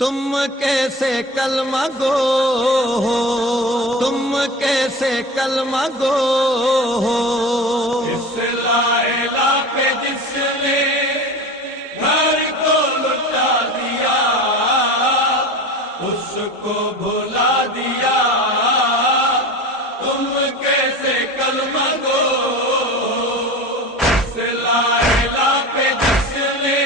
تم کیسے کلمہ گو ہو، تم کیسے کلمہ گو ہو، اس لا الہ پہ جس نے گھر کو لٹا دیا، اس کو بھلا دیا، تم کیسے کلمہ گو، اس لا الہ پہ جس نے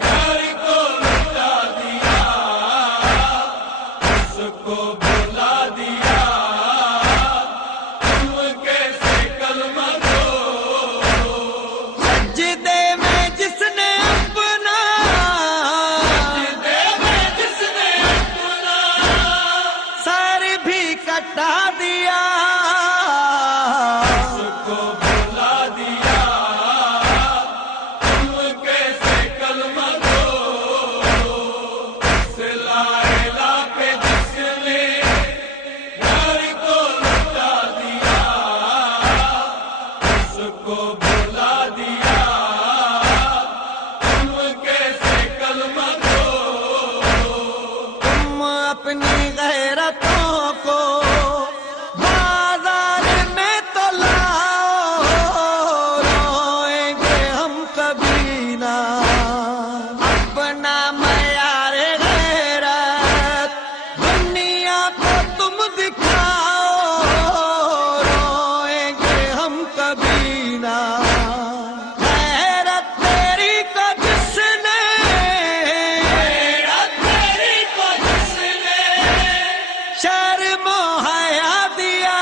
گھر کو لٹا دیا، اس کو بھلا دیا، تم کیسے کلمہ گو، سجدے میں جس نے اپنا، سجدے میں جس نے اپنا سر بھی کٹا دیا، اس کو بھلا دیا، تم کیسے کلمہ گو، اس لا الہ پہ جس نے گھر کو لٹا دیا، اس کو بھلا دیا، تم کیسے کلمہ گو، تم اپنی غیرتوں کو بازار میں تو لاؤ، روئیں گے ہم کبھی نہ، اپنا معیار غیرت دنیا کو تم دکھاؤ، روئیں گے ہم کبھی نہ، غیرت تیری کو جس نے، غیرت تیری کو جس نے شرم و حیا دیا،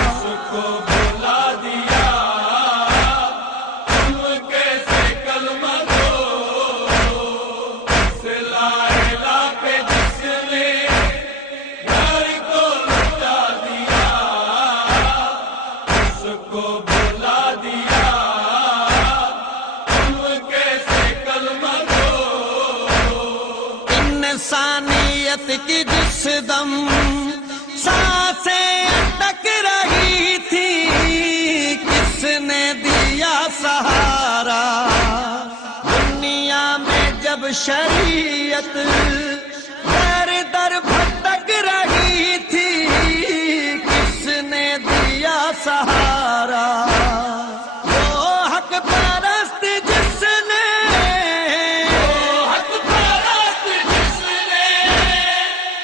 اس کو بھلا دیا، تم کیسے کلمہ گو، اس لا الہ پہ جس نے گھر کو لٹا دیا، اس کو بھلا دیا، تم کیسے کلمہ گو، انسانیت کی جس دم سانسیں اٹک رہی تھی، کس نے دیا سہارا، دنیا میں جب شریعت در در بھٹک رہی تھی، کس نے دیا سہارا، وہ حق پرست جس نے، حق پرست جس نے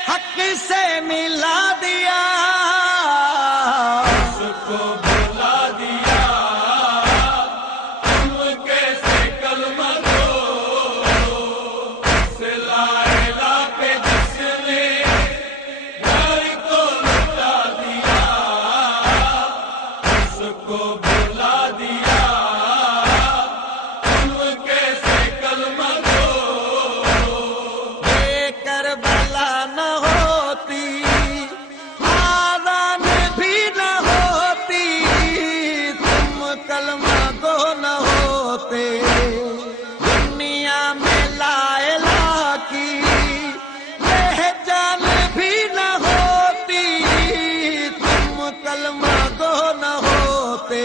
حق سے ملا دیا، اس کو بھلا دیا، تم کیسے کلمہ گو، اس لا الہ پہ جس نے گھر کو لٹا دیا، اس کو بھلا دیا، تم کیسے کلمہ گو، یہ کربلا نہ ہوتی، آذان بھی نہ ہوتی، تم کلمہ گو نہ ہوتے، دنیا میں لا الہ کی پہچان بھی نہ ہوتی، تم کلمہ گو نہ ہوتے،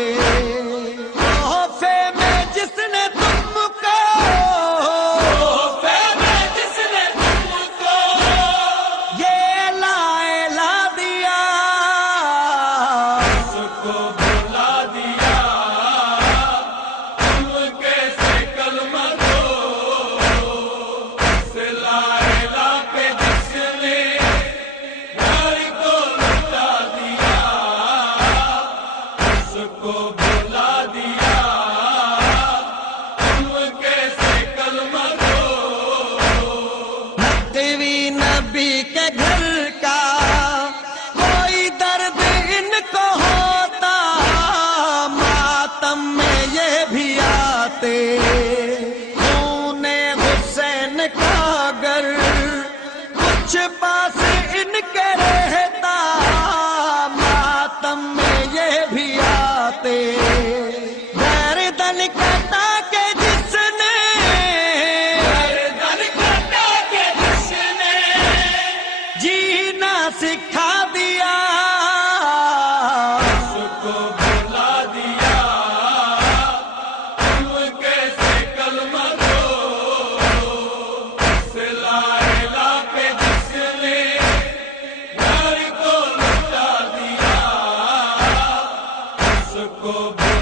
تحفے میں جس نے تم کو، تحفے میں جس نے تم کو یہ لا الہ دیا، اس کو بھلا دیا، تم کیسے کلمہ گو، اس لا الہ پہ جس نے گھر کو لٹا دیا، اس کو بھلا دیا، تم کیسے کلمہ گو، نقوی نبی کے گھر کا کوئی درد ان کو ہوتا، ماتم میں یہ بھی آتے، خون حسین کا اگر کچھ پاس ان کے رہتا، ماتم میں یہ بھی آتے، گردن کٹا کے جس نے، گردن کٹا کے جس نے جینا سکھا دیا، اس کو بھلا دیا، تم کیسے کلمہ گو،